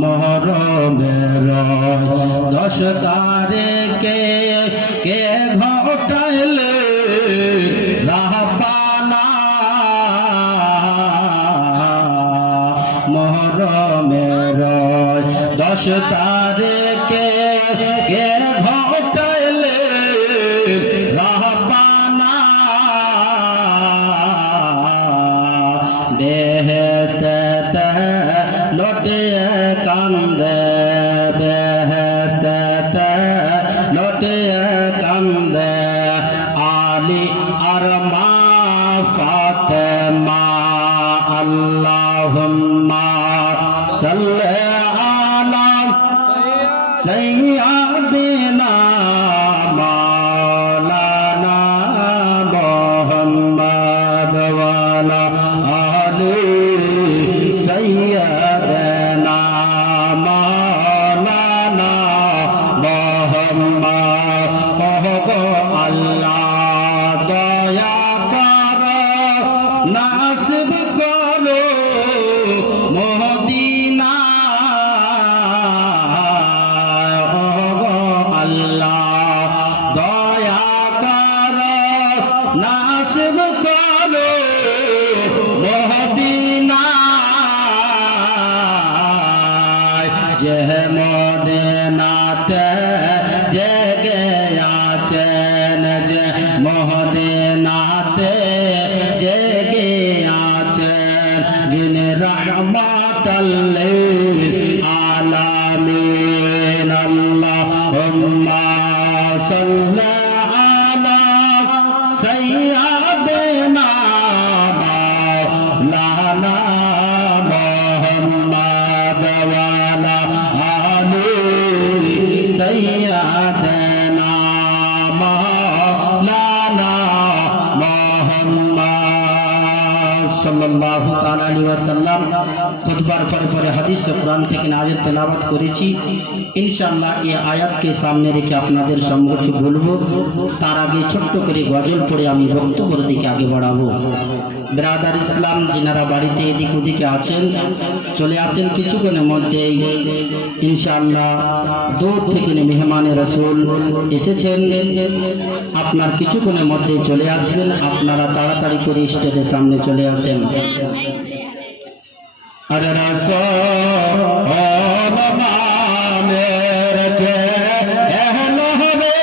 মোহরমের 10 তারিখে কে ঘটাইলে রাহবানা মোহরমের 10 তারিখে কে ঘটাইলে রাহবানা বেহেশতে লটে কান্দে বেহেশতে লটে কান্দে আলী আর মা ফাতেমা আল্লাহুম্মা সাল্লি আলা সাইয়্যিদিনা মাওলানা মুহাম্মদ ওয়া আলা আলি সাইয়্যিদিনা মাওলানা মুহাম্মদ ওগো আল্লাহ দয়া করো নাসিব করো মদিনা ওগো আল্লাহ দয়া করো নাসিব করো মদিনা যে মদিনাতে জেগে আছেন যে মদিনাতে জেগে আছেন যিনি রহমাতাল লিল আলামিন আল্লাহুম্মা সাল্লি আলা সাইয়্যিদিনা মাওলানা মুহাম্মদ ওয়া আলা আলি সাইয়্যিদিনা মাওলানা মুহাম্মদ সাল্লাল্লাহু তাআলা আলাইহি ওয়াসাল্লাম খুতবার পরে পরে হাদিস ও কুরআন থেকে আয়াত তেলাওয়াত করেছি। ইনশাআল্লাহ এই আয়াতকে সামনে রেখে আপনাদের সম্মুখে বলবো, তার আগে ছোট্ট করে গজল পড়ে আমি বক্তব্যের দিকে আগে বাড়াবো। ব্রাদার ইসলাম যিনারা বাড়িতে এদিক ওদিকে আছেন চলে আসেন কিছুক্ষণের মধ্যেই ইনশাআল্লাহ। দূর থেকে মেহমানে রাসূল এসেছেন, আপনার কিছুক্ষণের মধ্যে চলে আসবেন। আপনারা তাড়াতাড়ি করে স্টেজের সামনে চলে আসেন। আরে রাসূল মেরে কে এহলো হবে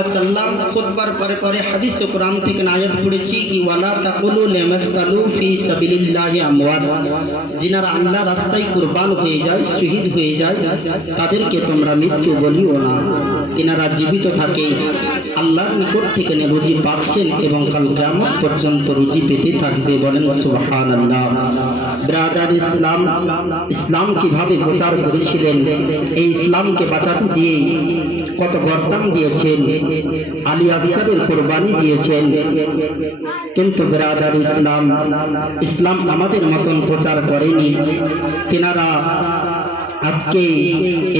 ওয়াসাল্লাম খুতবার পরে পরে হাদিস ও কোরআন থেকে আয়াত পড়েছি কি ওয়ালা তাকুলু লিমাহতালু ফি সাবিলিল্লাহি আমওয়াত, যিনারা আল্লাহর রাস্তায় কুরবান হয়ে যায়, শহীদ হয়ে যায়, তাদেরকে তোমরা মৃত্যু বলিও না। তিনারা জীবিত থাকে, আল্লাহর নিকট থেকে রুজি পাচ্ছেন এবং কাল কিয়ামত পর্যন্ত রুজি পেতে থাকবে। বলেন সুবহানাল্লাহ। ব্রাদার ইসলাম, ইসলাম কিভাবে প্রচার করেছিলেন, এই ইসলামকে বাঁচাতে দিয়ে কত গর্দান দিয়েছেন, আলী আসগারের কোরবানি দিয়েছেন। কিন্তু ব্রাদার ইসলাম, ইসলাম আমাদের মতন প্রচার করেনি। তেনারা আজকে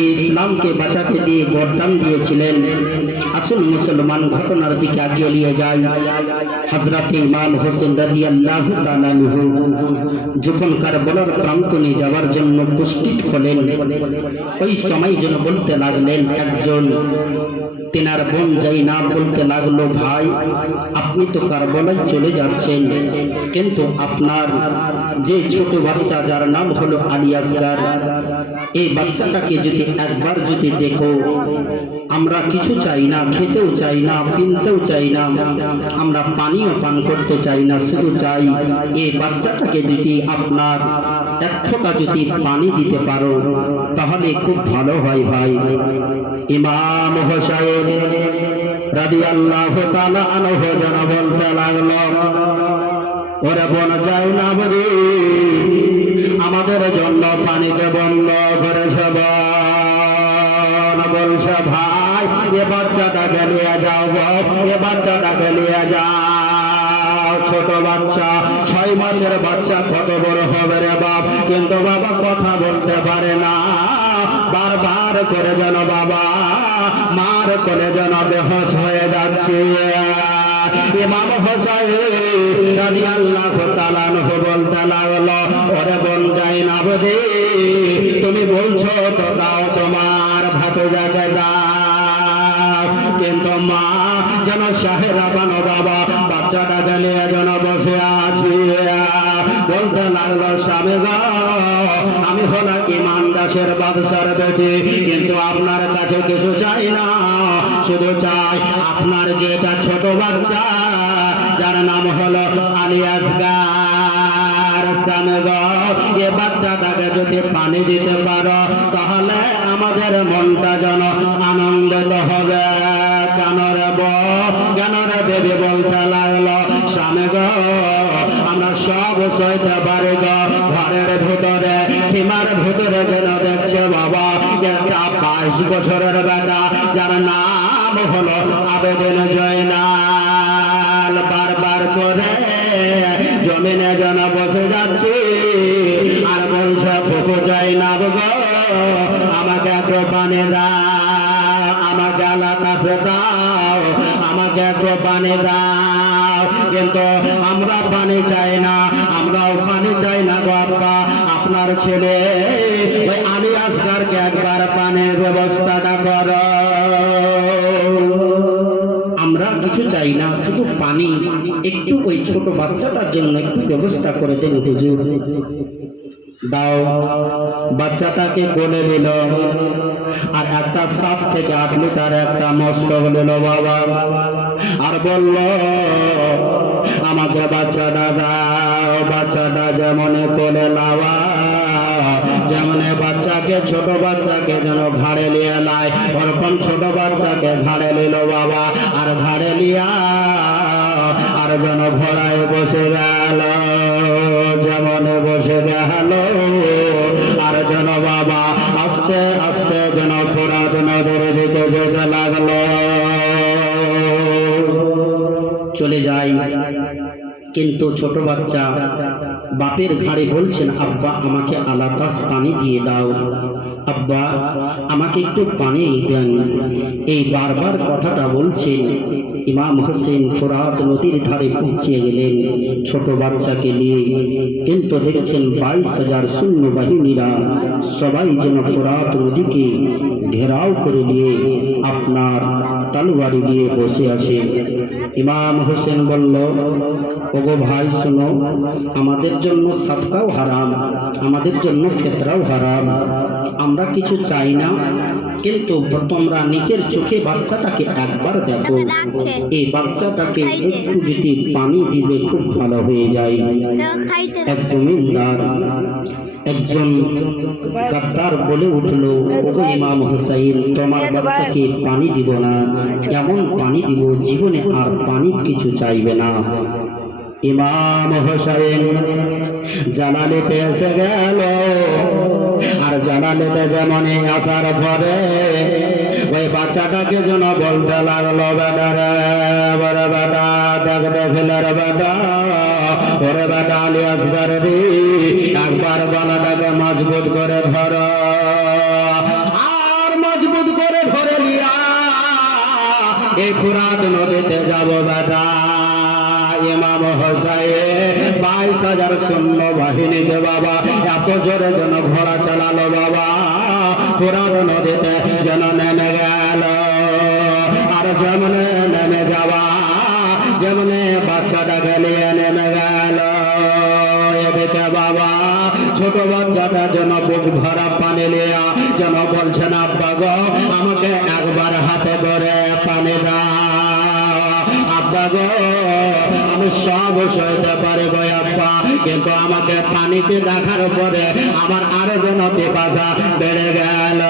এই ইসলামকে বাঁচাতে দিয়ে গর্দান দিয়েছিলেন। আসল মুসলমান ঘটনার দিকে আগিয়ে নিয়ে যায়। হযরত ইমাম হোসেন রাদিয়াল্লাহু তাআলা আনহু যখন কারবালার প্রান্তনে যাওয়ার জন্য প্রস্তুত হলেন, ওই সময় যেন বলতে লাগলেন, একজন তেনার বোন যাইনাব বলতে লাগলো, ভাই আপনি তো কারবালায় চলে যাচ্ছেন, কিন্তু আপনার যে ছোট বাচ্চা যার নাম হলো আলী আসগার, এই বাচ্চাটাকে যদি একবার যদি দেখো, আমরা কিছু চাই না, খেতেও চাই না, পিনতেও চাই না, আমরা পানিও পান করতে চাই না, শুধু চাই এই বাচ্চাটাকে যদি আপনার এক ফোঁটা যদি পানি দিতে পারো তাহলে খুব ভালো হয় ভাই। ইমাম হোসেন রাদিয়াল্লাহু তাআলা আনহু যেন বলতে লাগলো, ওরে বোন যাইনাব রে, আমাদের জন্য পানিকে বন্ধ করেছে। বলছে ভাই এ বাচ্চাটাকে নিয়ে যাও, এ বাচ্চাটাকে নিয়ে যাও। ছোট বাচ্চা, 6 মাসের বাচ্চা, কত বড় হবে রে বাপ, কিন্তু বাবা কথা বলতে পারে না, বারবার করে যেন বাবা মার কোলে যেন বেহোশ হয়ে যাচ্ছে। ইমাম হোসেন রাদিয়াল্লাহু তাআলা আনহু বলতে লাগলো, ওরে বোন যাইনাব রে, তুমি বলছো তো দাও, তোমার ভাতিজাকে দাও, কিন্তু মা যেন সাহেরা বানো বাবা, বাচ্চাটাকে নিয়ে যেন বসে আছি। বলতে লাগলো, স্বামী গো, আমি হলাম ইমান দাসের বাদশার বেটি, কিন্তু আপনার কাছে কিছু চাই না, শুধু চাই আপনার যেটা ছোট বাচ্চা যার নাম হলো আলী আসগার, স্বামী গো, এ বাচ্চাটাকে যদি পানি দিতে পারো তাহলে আমাদের মনটা যেন আনন্দিত হবে। কেন রে বেবি বলতে লাগলো, স্বামী গো, আমরা সব সইতে পারি গো, ঘরের ভিতরে খিমার ভিতরে যেন দেখছে বাবা একটা 22 বছরের বেটা যার নাম হলো আবেদিন জয়নাল, বারবার করে জমিনে যেন বসে যাচ্ছে আর বলছে, ফুফু যাইনাব গো, আমাকে একটু পানি দাও, আমাকে আল্লাহ কাছে দাও, আমাকে একটু পানি দাও। কিন্তু আমরা পানি চাই না, আমরাও পানি চাই না গো আব্বা, আপনার ছেলে ওই আলী আসগারকে একবার পানির ব্যবস্থাটা করো। আমরা কিছু চাই না, শুধু পানি একটু ওই ছোট বাচ্চাটার জন্য একটু ব্যবস্থা করে দেন হুজুর। দাও, বাচ্চাটাকে কোলে দিল আর একটা 7 থেকে 8 লিটার একটা মস্তক দিল বাবা, আর বলল, আমাকে বাচ্চাটা দাও। বাচ্চাটা যেমন কোলে লাওয়া, যেমন বাচ্চাকে ছোট বাচ্চাকে যেন ঘাড়ে লিয়ে লাই, ওরকম ছোট বাচ্চাকে ঘাড়ে নিল বাবা, আর ঘাড়ে লিয়া আর যেন ঘোড়ায় বসে গেল, যেমন বসে গেল আর যেন বাবা আস্তে আস্তে যেন ফোরাত নদীর দিকে যেতে লাগলো, চলে যায়। কিন্তু ছোট বাচ্চা বাপের ঘাড়ে বলছেন, আব্বা আমাকে আলাতাস পানি দিয়ে দাও, আব্বা আমাকে একটু পানি দেন। এই বারবার কথাটা বলছেন। ইমাম হোসেন ফোরাত নদীর ধারে পৌঁছে গেলেন ছোট বাচ্চাকে নিয়ে, কিন্তু দেখছেন 22,000 সৈন্য বাহিনীরা সবাই যেন ফোরাত নদীকে ঘেরাও করে নিয়ে আপনার তরবারি নিয়ে বসে আছে। ইমাম হোসেন বলল, ওগো ভাই শোনো, আমাদের জন্য সাদকাও হারাম, আমাদের জন্য ফিতরাও হারাম, আমরা কিছু চাই না, কিন্তু তোমরা নিজের চোখে বাচ্চাটাকে একবার দেখো, এই বাচ্চাটাকে একটু যদি পানি দিলে খুব ভালো হয়ে যায়। এক জমিদার, একজন গাদ্দার বলে উঠল, ওগো ইমাম হোসেন, তোমার বাচ্চাকে পানি দিব না, এমন পানি দিব জীবনে আর পানি কিছু চাইবে না। ইমাম হোসেন জানালিতে এসে গেল, আর জানালিতে যেমন আসার পরে ওই বাচ্চাটাকে যেন বলতে লাগলো, বেটা রে, বড় বেটা, দেখ দেখলে রে বেটা, ওরে বেটা আলী আসগার রে, একবার গলাটাকে মজবুত করে ধর, আর মজবুত করে ধরে নিয়া এই ফুরাত নদীতে যাব বেটা। ইমাম হোসেন 22,000 সৈন্য বাহিনীকে বাবা এত জোরে যেন ঘোড়া চালালো বাবা, ফুরাত নদীতে যেন নেমে গেল। আর যেমনে নেমে যাওয়া, যেমনে বাচ্চাটাকে নিয়ে নেমে গেল, এদিকে বাবা ছোট বাচ্চাটা যেন বুক ভরা পানি লিয়া যেন বলছেন, আব্বা গো আমাকে একবার হাতে করে পানি দাও, আব্বা গো আমি সব সইতে পারি গো আব্বা, কিন্তু আমাকে পানিতে দেখার পরে আমার আরো যেন পিপাসা বেড়ে গেল,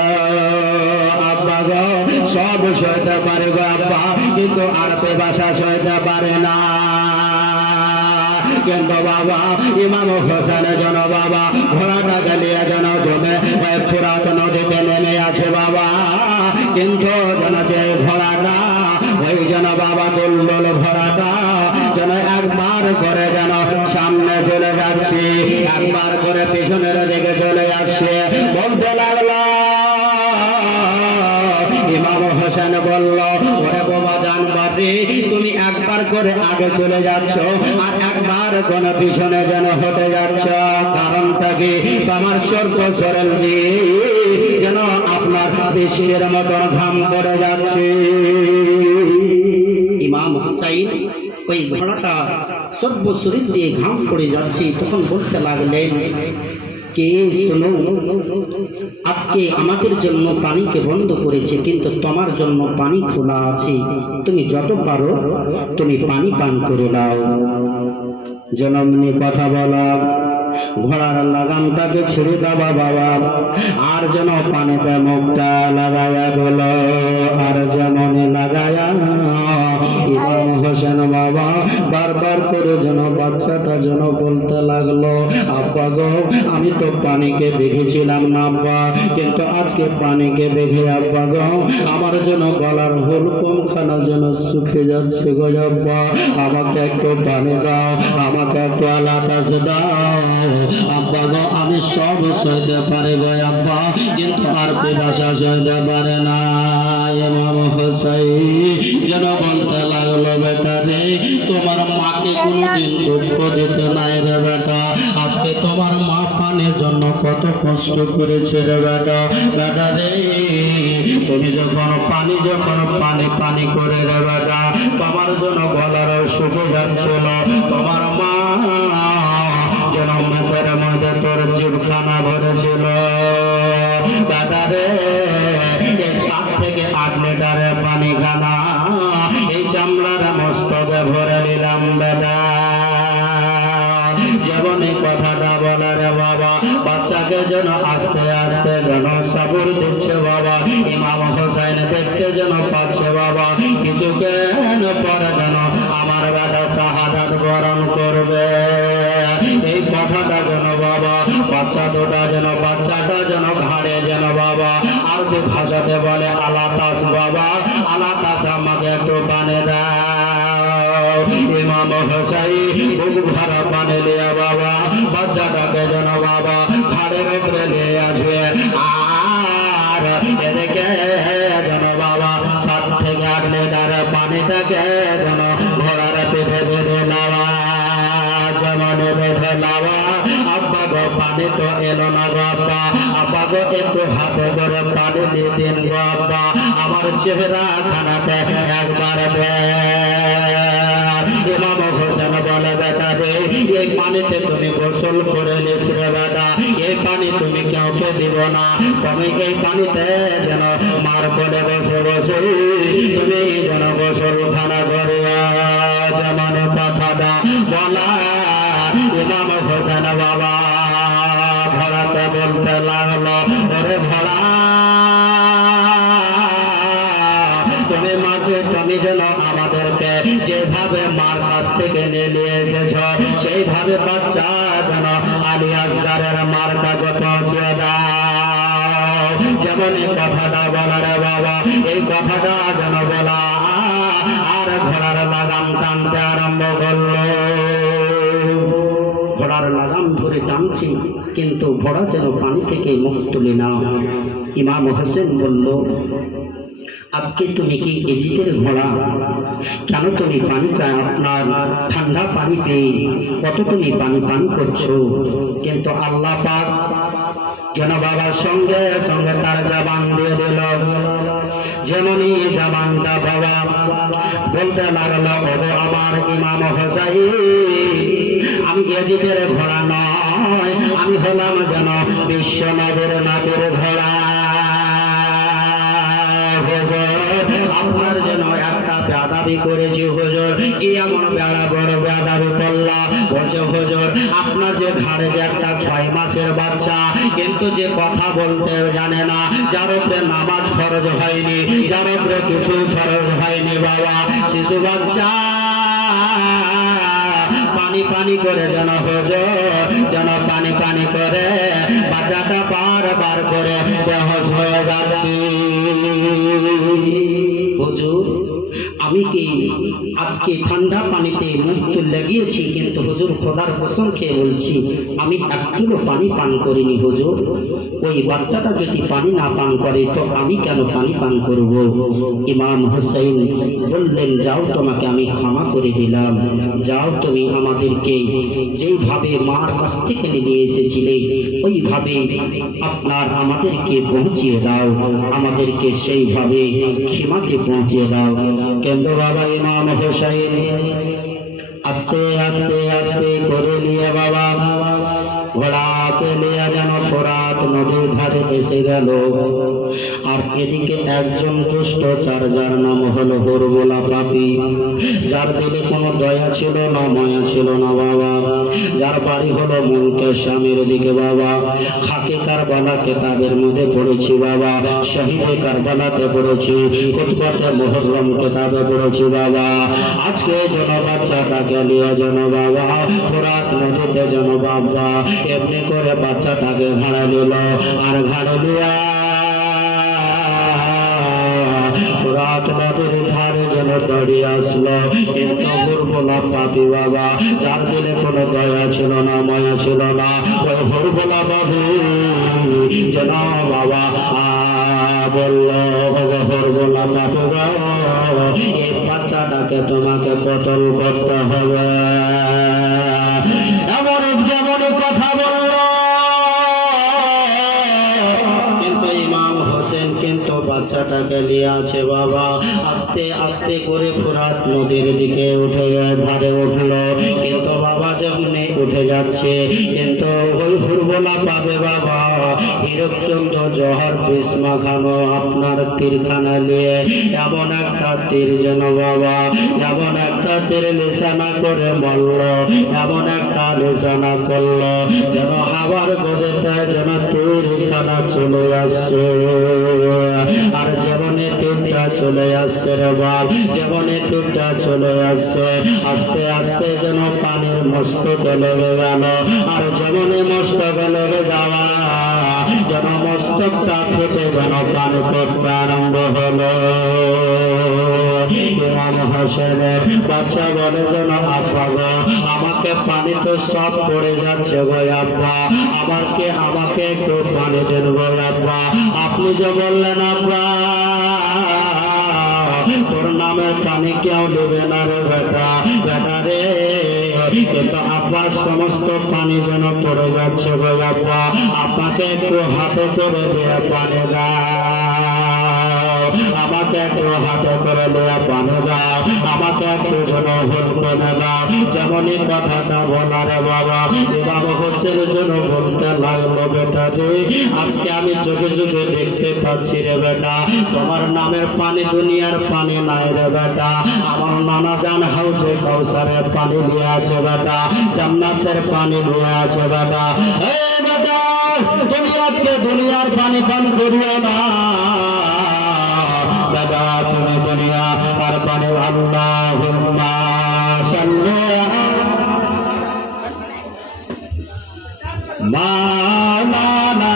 আব্বা গো সব সইতে পারি গো আব্বা, কিন্তু আর পিপাসা সইতে পারে না। কিন্তু বাবা ইমাম হোসেন যেন বাবা ঘোড়াটা গেলিয়ে যেন জমে ফুরাত নদীতে নেমে আছে বাবা, কিন্তু যেন যে ঘোড়াটা ওই যেন বাবা দুলদুল ঘোড়াটা যেন একবার করে যেন সামনে চলে যাচ্ছে, একবার করে পিছনের দিকে চলে যাচ্ছে। বলতে লাগলো, ইমাম হোসেন বলল, ওরে বাবা জানবারি, তুমি একবার করে আগে চলে যাচ্ছ আর একবার কোন পিছনে যেন হতে যাচ্ছ, কারণটা কি? তোমার সর্ব শরীর দিয়ে যেন আপনার বৃষ্টির মতন ঘাম পড়ে যাচ্ছে। ইমাম হোসেন ওই ঘোড়াটা সর্ব শরীর দিয়ে ঘাম পড়ে যাচ্ছে, তখন বলতে লাগলেন, কে শোনো, আজকে আমাদের জন্য পানিকে বন্ধ করেছে, কিন্তু তোমার জন্য পানি খোলা আছে, তুমি যত পারো তুমি পানি পান করে দাও। জনমনি কথা বলা, ঘোড়ার লাগামটাকে ছেড়ে দেওয়া বাবা, আর যেন পানিতে মুখটা লাগায়া গেল, আর যেমন লাগায়া ইমাম হোসেন বাবা বারবার করে যেন বাচ্চাটা যেন বলতে লাগলো, আব্বা গো আমি তো পানিকে দেখেছিলাম না আব্বা, কিন্তু আজকে পানিকে দেখে আব্বা গো আমার যেন গলার হুলকুমখানা যেন শুকিয়ে যাচ্ছে গো আব্বা, আমাকে একটু পানি দাও, আমাকে একটু আলাতাস দাও আব্বা গো, আমি সব সইতে পারে গো আব্বা, কিন্তু আর পিপাসা সইতে পারে না। ইমাম হোসেন যেন বলতে লাগলো, বেটা রে, তোমার মাকে কোনোদিন দুঃখ দিতে নাই রে বেটা, আজকে তোমার মা পানির জন্য কত কষ্ট করেছে রে বেটা, বেটা রে তুমি যখন পানি পানি করে রে বেটা, তোমার জন্য গলার শুকে যাচ্ছিল, তোমার মা যেন মুখের মধ্যে তোর জিভখানা ভরেছিল, বেটা রে 7 থেকে 8 লিটারের পানি খানা এই চামড়ার মস্তকে ভরে নিলাম বেটা। যেমন এই কথাটা বলে রে বাবা, বাচ্চাকে যেন আস্তে আস্তে যেন সাবুর দিচ্ছে বাবা, ইমাম হোসেন দেখতে যেন পাচ্ছে বাবা, কিছুক্ষণ পরে যেন আমার বেটা শাহাদাত বরণ করবে। এই কথাটা যেন বাবা বাচ্চাটা যেন ঘাড়ে যেন বাবা আরবি ভাষাতে বলে, আলাতাস বাবা, আলাতাস আমাকে একটু পানি দাও। ইমাম হোসেন বুক ভরা পানি লিয়া বাবা বাচ্চাটাকে যেন বাবা ঘাড়ের উপরে নিয়ে আসবে, আর এদিকে যেন বাবা 7 থেকে 8 লিটার পানিটাকে যেন ঘোড়ার পিঠে বেঁধে নেওয়া যেমন বেঁধে লাওয়া আব্বা গো পানি তো এলো না গো আব্বা আব্বা গো একটু হাতে করে পানি দিয়ে দিন গো আব্বা আমার চেহারা খানাতে একবার দে ইমাম হোসেন বলে বেটা রে এই পানিতে তুমি গোসল করে নিস রে বেটা এই পানি তুমি কাউকে দিব না তুমি এই পানিতে যেন মার করে বসে বসে তুমি যেন গোসল খানা করে যেমন কথাটা বলা ইমাম হোসেন বাবা ঘোড়াতে বলতে লাগলো ওরে ঘোড়া তুমি মাকে তুমি যেন আমাদেরকে যেভাবে মার কাছ থেকে নিয়ে এসেছ সেইভাবে বাচ্চা যেন আলী আসগারের মার কাছে পৌঁছে দাও যেমন এই কথাটা বলার বাবা এই কথাটা যেন বলা আর ঘোড়ার লাগাম টানতে আরম্ভ করলো ঘোড়ার লাগাম ধরে টানছি কিন্তু ঘোড়া যেন পানি থেকে মুখ তুলে না ইমাম হোসেন বলল আজকে তুমি কি এজিদের ঘোড়া কেন তুমি পানি আপনার ঠান্ডা পানি পেয়ে কত তুমি পানি পান করছো কিন্তু আল্লাহ পাক যেন বাবার সঙ্গে সঙ্গে তার জবান দিয়ে দিল যেমনই জবানটা বাবা বলতে লাগলো ওগো আমার ইমাম হোসাইন আমি এজিদের ঘোড়া নয় আমি হলাম যেন বিশ্ব নবীর নাতির ঘোড়া আপনার যেন একটা বেয়াদবি করেছি হুজুর কি এমন বড় বেয়াদবি করলা বলছে হুজুর আপনার যে ঘাড়ে যে একটা 6 মাসের বাচ্চা কিন্তু যে কথা বলতে জানে না যার উপরে নামাজ ফরজ হয়নি যার উপরে কিছু ফরজ হয়নি বাবা শিশু বাচ্চা পানি পানি করে যেন হুজুর যেন পানি পানি করে বাচ্চাটা বারবার করে বেহুশ হয়ে যাচ্ছে হুজুর আমি কি আজকে ঠান্ডা পানিতে মুখ তুলে গিয়েছি কিন্তু হুজুর খোদার কসম খেয়ে বলছি আমি একটুও পানি পান করিনি হুজুর ওই বাচ্চাটা যদি পানি না পান করে তো আমি কেন পানি পান করব ইমাম হোসেন বললেন যাও তোমাকে আমি ক্ষমা করে দিলাম যাও তুমি আমাদেরকে যেইভাবে মার কাছ থেকে নিয়ে এসেছিলে ওইভাবে আপনার আমাদেরকে পৌঁছিয়ে দাও আমাদেরকে সেইভাবে ক্ষমাতে পৌঁছিয়ে দাও কিন্তু বাবা ইমাম হোসেন আস্তে আস্তে আস্তে করে নিয়ে বাবা ঘোড়াকে নিয়ে যেন ফোরাত নদীর ধারে এসে গেল আর এদিকে একজন দুষ্ট চার যার নাম হলো হরবোলা পাপী যার দিলে কোনো দয়া ছিল না মায়া ছিল না বাবা যার বাড়ি হলো মুলকের স্বামীর দিকে বাবা খাকে কারবালা কেতাবের মধ্যে পড়েছি বাবা শহীদে কারবালাতে পড়েছি খুতবাতে মুহররম কেতাবে পড়েছি বাবা আজকে যেন বাচ্চাটাকে নিয়ে যেন বাবা ফোরাত নদীতে যেন বাবা এমনি করে বাচ্চাটাকে ঘাড়ে নিল আর ঘাড়ে নিয়া ফোরাত নদীর ধারে যেন দাঁড়িয়ে আসলো কিন্তু হরবোলা পাপী বাবা যার দিলে কোনো দয়া ছিল না মায়া ছিল না ওই হরবোলা পাপী যেন বাবা বলল হরবোলা পাপী বাবা এই বাচ্চাটাকে তোমাকে কতল করতে হবে এমন যেমন কথা বলল কিন্তু ইমাম হোসেন কিন্তু বাচ্চাটাকে নিয়ে আছে বাবা আস্তে আস্তে করে ফোরাত নদীর দিকে উঠে ধারে উঠলো কিন্তু বাবা যেমনি উঠে যাচ্ছে কিন্তু ওই হরবোলা পাবে বাবা হীরকচন্দ্র জহর বিস্মা খানো আপনার তীরখানা নিয়ে এমন একটা তীর যেন বাবা এমন একটা তীর নিশানা করে বলল এমন একটা নিশানা করলো যেন হাওয়ার গতিতে যেন তীরখানা চলে আসছে আর যেমনে তীরটা চলে আসছে রে বাপ যেমনে তীরটা চলে আসছে আস্তে আস্তে যেন পানির মস্তকে লেগে গেল আর যেমনে মস্তকে লেগে যাওয়া যেন মস্তকটা ফেটে যেন পানি পড়তে আরম্ভ হলো ইমাম হোসেনের বাচ্চা বলে যেন আব্বা গো আমাকে পানি তো সব পড়ে যাচ্ছে গো আব্বা আমাকে একটু পানি দেন গো আব্বা আপনি যে বললেন আব্বা তোর নামের পানি কেউ দেবে না রে বেটা রে কিন্তু আব্বা সমস্ত পানি যেন পড়ে যাচ্ছে গো আব্বা, আপনাকে একটু হাতে করে দিয়ে পানি দাও, আমাকে একটু হাতে করে দেওয়া পানি দাও, আমাকে একটু যেন ভুল করে দাও। যেমনই কথাটা বলা রে বাবা, ইমাম হোসেনের জন্য বলতে লাগলো, বেটা রে আজকে আমি চোখে চোখে দেখতে পাচ্ছি রে বেটা, তোমার নামের পানি দুনিয়ার পানি নাই রে বেটা, আমার নানা জান হাউজে কাউসারের পানি দিয়ে আছে বেটা, জান্নাতের পানি দিয়ে আছে বেটা। এই বেটা তুমি আজকে দুনিয়ার পানি পান করিও না বেটা, তুমি দুনিয়া আর পানি আল্লাহুম্মা সাল্লি মাওলানা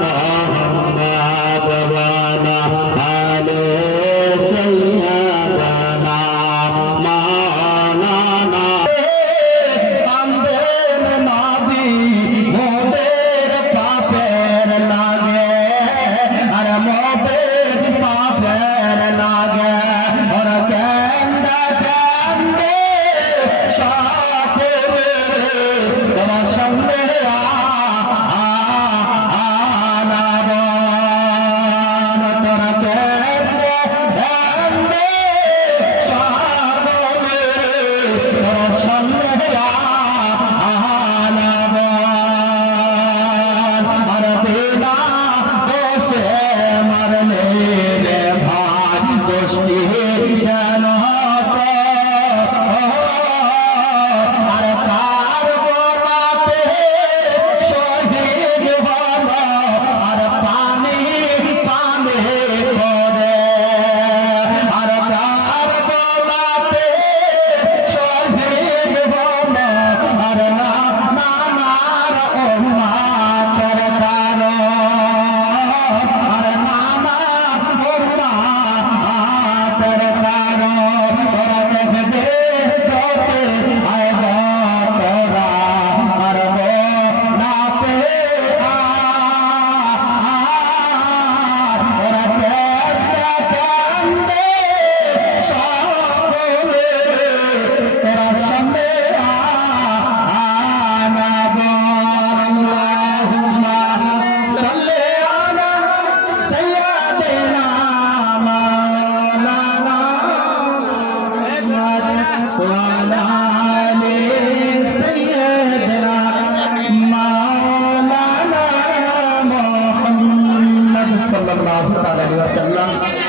মুহাম্মদ ওয়া আলা আলি সাইয়্যিদানা মাওলানা আমদের নবী মোদের পাপের লাগে আর মোদের পাপের লাগে আর কেন্দা কেন্দে সাপরে তোমার সঙ্গে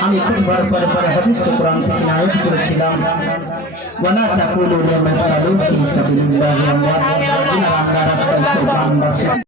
আমি খুববার পরে পরে হাদিস কোরআন থেকে আয়াত করেছিলাম, ওয়ালা তাকুলু লিমান তালু ফি সাবিলিল্লাহি আমওয়াত, যারা আল্লাহর রাস্তায় কুরবান